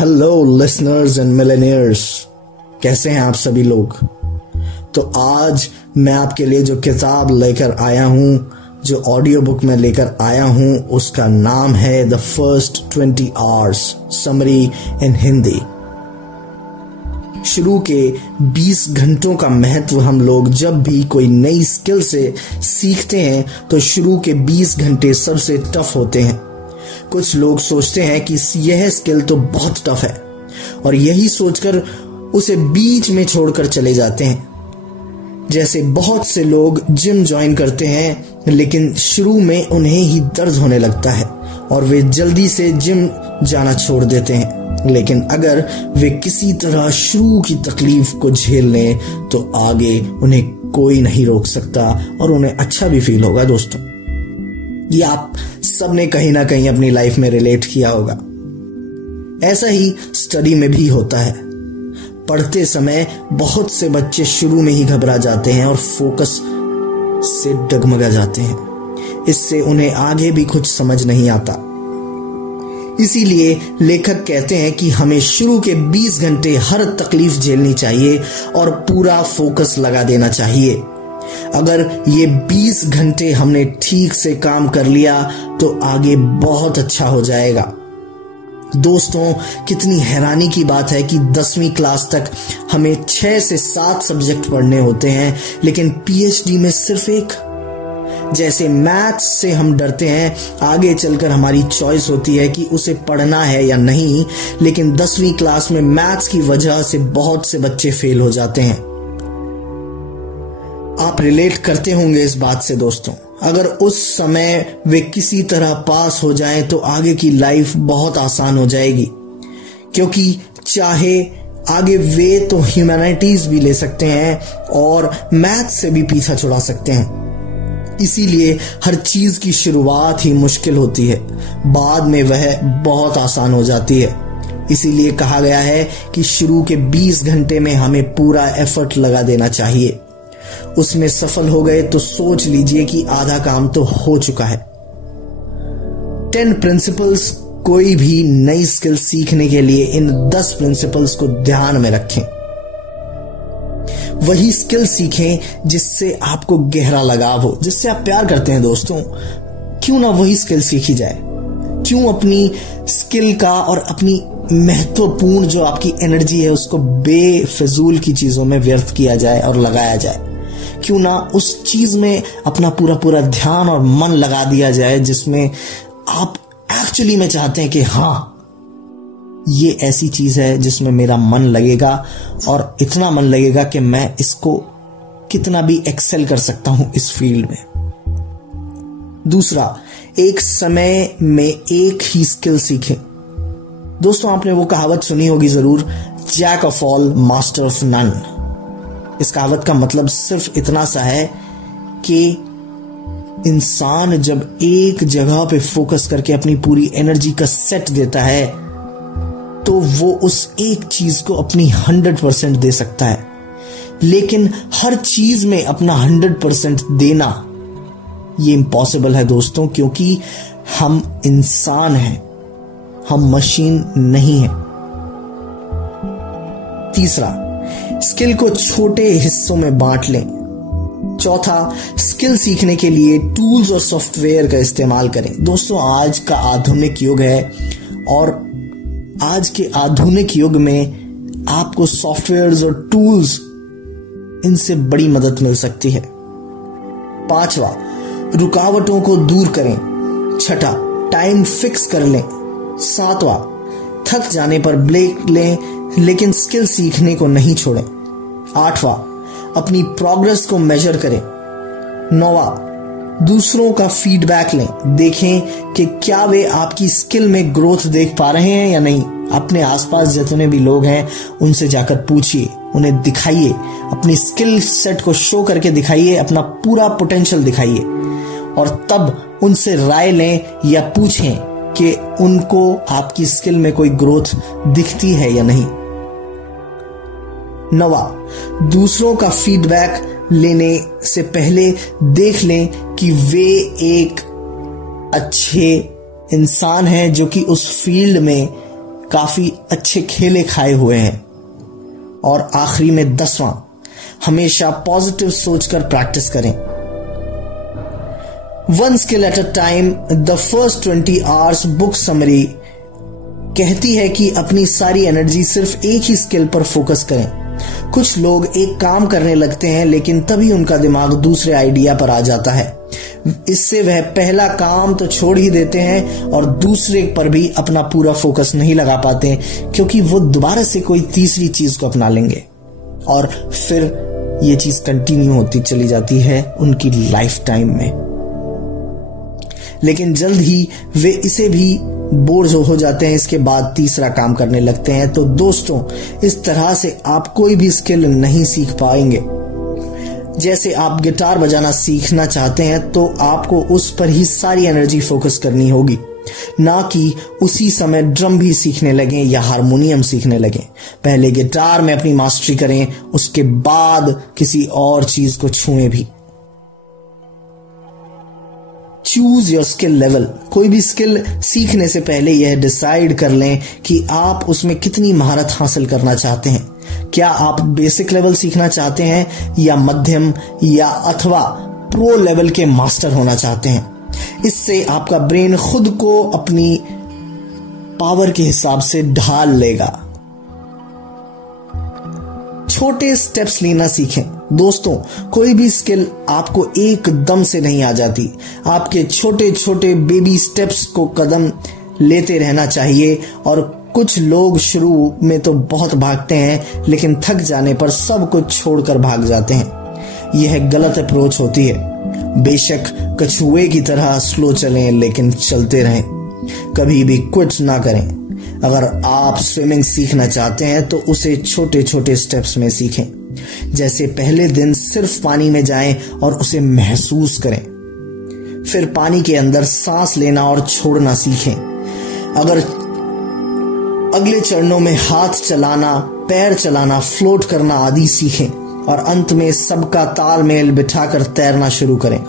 Hello listeners and millionaires, कैसे हैं आप सभी लोग। तो आज मैं आपके लिए जो किताब लेकर आया हूं, जो ऑडियो बुक में लेकर आया हूं, उसका नाम है द फर्स्ट 20 आवर्स समरी इन हिंदी। शुरू के 20 घंटों का महत्व हम लोग जब भी कोई नई स्किल से सीखते हैं तो शुरू के 20 घंटे सबसे टफ होते हैं। कुछ लोग सोचते हैं कि यह स्किल तो बहुत टफ है और यही सोचकर उसे बीच में छोड़कर चले जाते हैं। जैसे बहुत से लोग जिम ज्वाइन करते हैं लेकिन शुरू में उन्हें ही दर्द होने लगता है और वे जल्दी से जिम जाना छोड़ देते हैं। लेकिन अगर वे किसी तरह शुरू की तकलीफ को झेल लें तो आगे उन्हें कोई नहीं रोक सकता और उन्हें अच्छा भी फील होगा। दोस्तों, ये आप सबने कहीं ना कहीं अपनी लाइफ में रिलेट किया होगा। ऐसा ही स्टडी में भी होता है। पढ़ते समय बहुत से बच्चे शुरू में ही घबरा जाते हैं और फोकस से डगमगा जाते हैं। इससे उन्हें आगे भी कुछ समझ नहीं आता। इसीलिए लेखक कहते हैं कि हमें शुरू के 20 घंटे हर तकलीफ झेलनी चाहिए और पूरा फोकस लगा देना चाहिए। अगर ये 20 घंटे हमने ठीक से काम कर लिया तो आगे बहुत अच्छा हो जाएगा। दोस्तों, कितनी हैरानी की बात है कि 10वीं क्लास तक हमें 6 से 7 सब्जेक्ट पढ़ने होते हैं लेकिन पीएचडी में सिर्फ 1। जैसे मैथ्स से हम डरते हैं, आगे चलकर हमारी चॉइस होती है कि उसे पढ़ना है या नहीं, लेकिन 10वीं क्लास में मैथ्स की वजह से बहुत से बच्चे फेल हो जाते हैं। आप रिलेट करते होंगे इस बात से दोस्तों। अगर उस समय वे किसी तरह पास हो जाएं तो आगे की लाइफ बहुत आसान हो जाएगी, क्योंकि चाहे आगे वे तो ह्यूमैनिटीज भी ले सकते हैं और मैथ से भी पीछा छुड़ा सकते हैं। इसीलिए हर चीज की शुरुआत ही मुश्किल होती है, बाद में वह बहुत आसान हो जाती है। इसीलिए कहा गया है कि शुरू के 20 घंटे में हमें पूरा एफर्ट लगा देना चाहिए। उसमें सफल हो गए तो सोच लीजिए कि आधा काम तो हो चुका है। 10 प्रिंसिपल्स। कोई भी नई स्किल सीखने के लिए इन 10 प्रिंसिपल्स को ध्यान में रखें। वही स्किल सीखें जिससे आपको गहरा लगाव हो, जिससे आप प्यार करते हैं। दोस्तों, क्यों ना वही स्किल सीखी जाए। क्यों अपनी स्किल का और अपनी महत्वपूर्ण जो आपकी एनर्जी है उसको बेफिजूल की चीजों में व्यर्थ किया जाए और लगाया जाए। क्यों ना उस चीज में अपना पूरा ध्यान और मन लगा दिया जाए जिसमें आप एक्चुअली में चाहते हैं कि हाँ, ये ऐसी चीज है जिसमें मेरा मन लगेगा और इतना मन लगेगा कि मैं इसको कितना भी एक्सेल कर सकता हूं इस फील्ड में। दूसरा, एक समय में एक ही स्किल सीखें। दोस्तों, आपने वो कहावत सुनी होगी जरूर, jack of all master of none. इस कहावत का मतलब सिर्फ इतना सा है कि इंसान जब एक जगह पे फोकस करके अपनी पूरी एनर्जी का सेट देता है तो वो उस एक चीज को अपनी 100% दे सकता है। लेकिन हर चीज में अपना 100% देना ये इम्पॉसिबल है दोस्तों, क्योंकि हम इंसान हैं, हम मशीन नहीं है। तीसरा, स्किल को छोटे हिस्सों में बांट लें। चौथा, स्किल सीखने के लिए टूल्स और सॉफ्टवेयर का इस्तेमाल करें। दोस्तों, आज का आधुनिक युग है और आज के आधुनिक युग में आपको सॉफ्टवेयर्स और टूल्स, इनसे बड़ी मदद मिल सकती है। पांचवा, रुकावटों को दूर करें। छठा, टाइम फिक्स कर लें। सातवां, थक जाने पर ब्रेक लें लेकिन स्किल सीखने को नहीं छोड़ें। आठवां, अपनी प्रोग्रेस को मेजर करें। नौवां, दूसरों का फीडबैक लें। देखें कि क्या वे आपकी स्किल में ग्रोथ देख पा रहे हैं या नहीं। अपने आसपास जितने भी लोग हैं उनसे जाकर पूछिए, उन्हें दिखाइए, अपनी स्किल सेट को शो करके दिखाइए, अपना पूरा पोटेंशियल दिखाइए और तब उनसे राय लें या पूछें कि उनको आपकी स्किल में कोई ग्रोथ दिखती है या नहीं। 9, दूसरों का फीडबैक लेने से पहले देख लें कि वे एक अच्छे इंसान हैं जो कि उस फील्ड में काफी अच्छे खेले खाए हुए हैं। और आखिरी में 10वां, हमेशा पॉजिटिव सोचकर प्रैक्टिस करें। One skill at a time, the first 20 hours book summary कहती है कि अपनी सारी एनर्जी सिर्फ एक ही स्किल पर फोकस करें। कुछ लोग एक काम करने लगते हैं लेकिन तभी उनका दिमाग दूसरे आइडिया पर आ जाता है। इससे वह पहला काम तो छोड़ ही देते हैं और दूसरे पर भी अपना पूरा फोकस नहीं लगा पाते, क्योंकि वो दोबारा से कोई तीसरी चीज को अपना लेंगे और फिर ये चीज कंटिन्यू होती चली जाती है उनकी लाइफ टाइम में। लेकिन जल्द ही वे इसे भी बोर हो जाते हैं, इसके बाद तीसरा काम करने लगते हैं। तो दोस्तों, इस तरह से आप कोई भी स्किल नहीं सीख पाएंगे। जैसे आप गिटार बजाना सीखना चाहते हैं तो आपको उस पर ही सारी एनर्जी फोकस करनी होगी, ना कि उसी समय ड्रम भी सीखने लगें या हारमोनियम सीखने लगें। पहले गिटार में अपनी मास्टरी करें, उसके बाद किसी और चीज को छुएं भी। Choose your skill level. कोई भी स्किल सीखने से पहले यह डिसाइड कर लें कि आप उसमें कितनी महारत हासिल करना चाहते हैं। क्या आप बेसिक लेवल सीखना चाहते हैं या मध्यम या अथवा प्रो लेवल के मास्टर होना चाहते हैं। इससे आपका ब्रेन खुद को अपनी पावर के हिसाब से ढाल लेगा। छोटे स्टेप्स लेना सीखें। दोस्तों, कोई भी स्किल आपको एकदम से नहीं आ जाती। आपके छोटे छोटे बेबी स्टेप्स को कदम लेते रहना चाहिए। और कुछ लोग शुरू में तो बहुत भागते हैं लेकिन थक जाने पर सब कुछ छोड़कर भाग जाते हैं। यह गलत अप्रोच होती है। बेशक कछुए की तरह स्लो चलें लेकिन चलते रहें, कभी भी क्विट ना करें। अगर आप स्विमिंग सीखना चाहते हैं तो उसे छोटे छोटे स्टेप्स में सीखें। जैसे पहले दिन सिर्फ पानी में जाएं और उसे महसूस करें, फिर पानी के अंदर सांस लेना और छोड़ना सीखें। अगर अगले चरणों में हाथ चलाना, पैर चलाना, फ्लोट करना आदि सीखें और अंत में सबका तालमेल बिठाकर तैरना शुरू करें।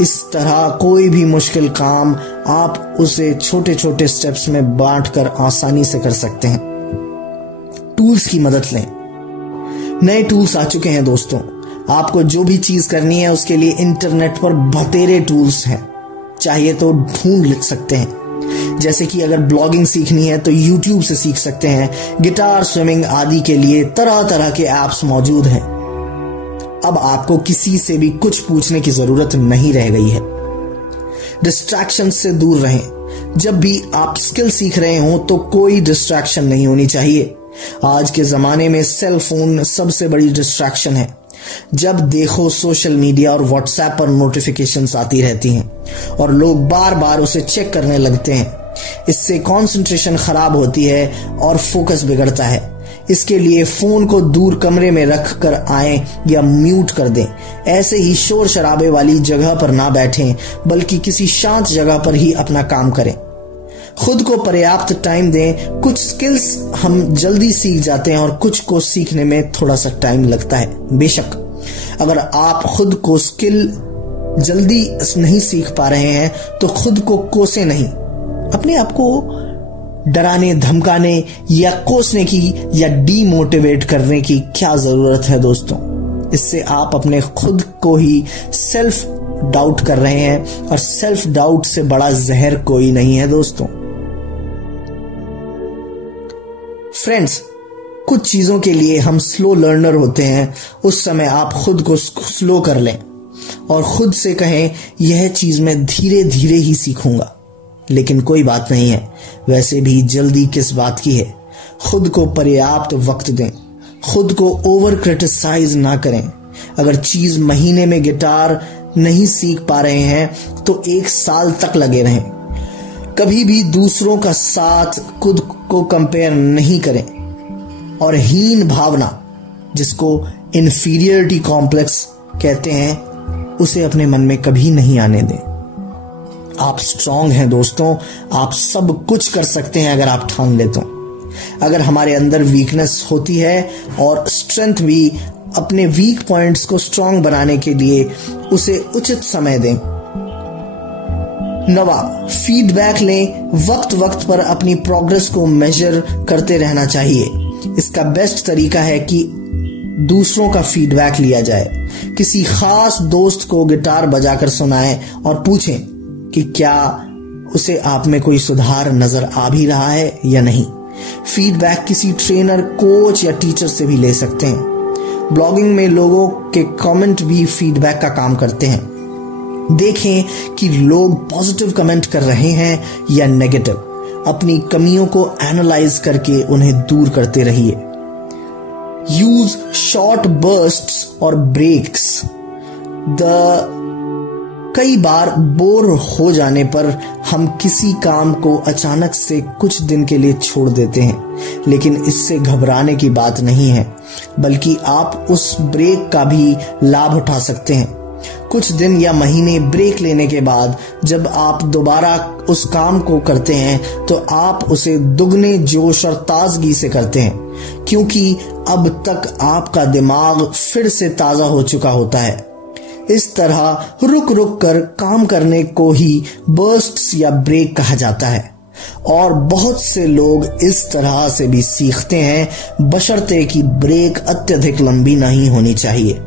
इस तरह कोई भी मुश्किल काम आप उसे छोटे छोटे स्टेप्स में बांटकर आसानी से कर सकते हैं। टूल्स की मदद लें। नए टूल्स आ चुके हैं दोस्तों। आपको जो भी चीज करनी है उसके लिए इंटरनेट पर बतेरे टूल्स हैं, चाहिए तो ढूंढ सकते हैं। जैसे कि अगर ब्लॉगिंग सीखनी है तो YouTube से सीख सकते हैं। गिटार, स्विमिंग आदि के लिए तरह तरह के ऐप्स मौजूद हैं। अब आपको किसी से भी कुछ पूछने की जरूरत नहीं रह गई है। डिस्ट्रैक्शन से दूर रहें। जब भी आप स्किल सीख रहे हो तो कोई डिस्ट्रैक्शन नहीं होनी चाहिए। आज के जमाने में सेल फोन सबसे बड़ी डिस्ट्रैक्शन है। जब देखो सोशल मीडिया और व्हाट्सएप पर नोटिफिकेशंस आती रहती हैं और लोग बार बार उसे चेक करने लगते हैं। इससे कंसंट्रेशन खराब होती है और फोकस बिगड़ता है। इसके लिए फोन को दूर कमरे में रख कर आएं या म्यूट कर दें। ऐसे ही शोर शराबे वाली जगह पर ना बैठें, बल्कि किसी शांत जगह पर ही अपना काम करें। खुद को पर्याप्त टाइम दें। कुछ स्किल्स हम जल्दी सीख जाते हैं और कुछ को सीखने में थोड़ा सा टाइम लगता है। बेशक अगर आप खुद को स्किल जल्दी नहीं सीख पा रहे हैं तो खुद को कोसे नहीं। अपने आप को डराने, धमकाने या कोसने की या डीमोटिवेट करने की क्या जरूरत है दोस्तों। इससे आप अपने खुद को ही सेल्फ डाउट कर रहे हैं और सेल्फ डाउट से बड़ा जहर कोई नहीं है दोस्तों। फ्रेंड्स, कुछ चीजों के लिए हम स्लो लर्नर होते हैं। उस समय आप खुद को स्लो कर लें और खुद से कहें, यह चीज मैं धीरे धीरे ही सीखूंगा। लेकिन कोई बात नहीं है, वैसे भी जल्दी किस बात की है। खुद को पर्याप्त वक्त दें। खुद को ओवर क्रिटिसाइज ना करें। अगर चीज महीने में गिटार नहीं सीख पा रहे हैं तो 1 साल तक लगे रहें। कभी भी दूसरों का साथ खुद को कंपेयर नहीं करें और हीन भावना, जिसको इंफीरियरिटी कॉम्प्लेक्स कहते हैं, उसे अपने मन में कभी नहीं आने दें। आप स्ट्रांग हैं दोस्तों। आप सब कुछ कर सकते हैं अगर आप ठान ले तो। अगर हमारे अंदर वीकनेस होती है और स्ट्रेंथ भी, अपने वीक पॉइंट्स को स्ट्रांग बनाने के लिए उसे उचित समय दें। नवा, फीडबैक लें। वक्त वक्त पर अपनी प्रोग्रेस को मेजर करते रहना चाहिए। इसका बेस्ट तरीका है कि दूसरों का फीडबैक लिया जाए। किसी खास दोस्त को गिटार बजाकर सुनाएं और पूछें कि क्या उसे आप में कोई सुधार नजर आ भी रहा है या नहीं। फीडबैक किसी ट्रेनर, कोच या टीचर से भी ले सकते हैं। ब्लॉगिंग में लोगों के कमेंट भी फीडबैक का काम करते हैं। देखें कि लोग पॉजिटिव कमेंट कर रहे हैं या नेगेटिव। अपनी कमियों को एनालाइज करके उन्हें दूर करते रहिए। यूज शॉर्ट बर्स्ट्स और ब्रेक्स। कई बार बोर हो जाने पर हम किसी काम को अचानक से कुछ दिन के लिए छोड़ देते हैं, लेकिन इससे घबराने की बात नहीं है, बल्कि आप उस ब्रेक का भी लाभ उठा सकते हैं। कुछ दिन या महीने ब्रेक लेने के बाद जब आप दोबारा उस काम को करते हैं तो आप उसे दुगने जोश और ताजगी से करते हैं, क्योंकि अब तक आपका दिमाग फिर से ताजा हो चुका होता है। इस तरह रुक रुक कर काम करने को ही बर्स्ट्स या ब्रेक कहा जाता है, और बहुत से लोग इस तरह से भी सीखते हैं, बशर्ते कि ब्रेक अत्यधिक लंबी नहीं होनी चाहिए।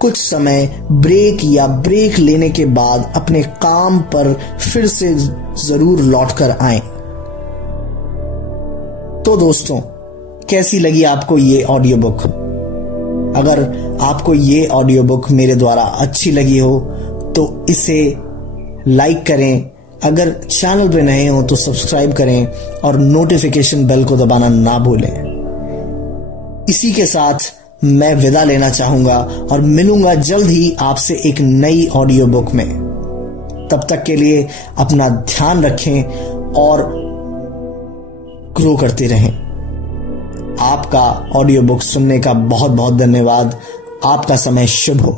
कुछ समय ब्रेक या ब्रेक लेने के बाद अपने काम पर फिर से जरूर लौटकर आएं। तो दोस्तों, कैसी लगी आपको ये ऑडियो बुक? अगर आपको ये ऑडियो बुक मेरे द्वारा अच्छी लगी हो तो इसे लाइक करें। अगर चैनल पे नए हो तो सब्सक्राइब करें और नोटिफिकेशन बेल को दबाना ना भूलें। इसी के साथ मैं विदा लेना चाहूंगा और मिलूंगा जल्द ही आपसे एक नई ऑडियो बुक में। तब तक के लिए अपना ध्यान रखें और ग्रो करते रहें। आपका ऑडियो बुक सुनने का बहुत बहुत धन्यवाद। आपका समय शुभ हो।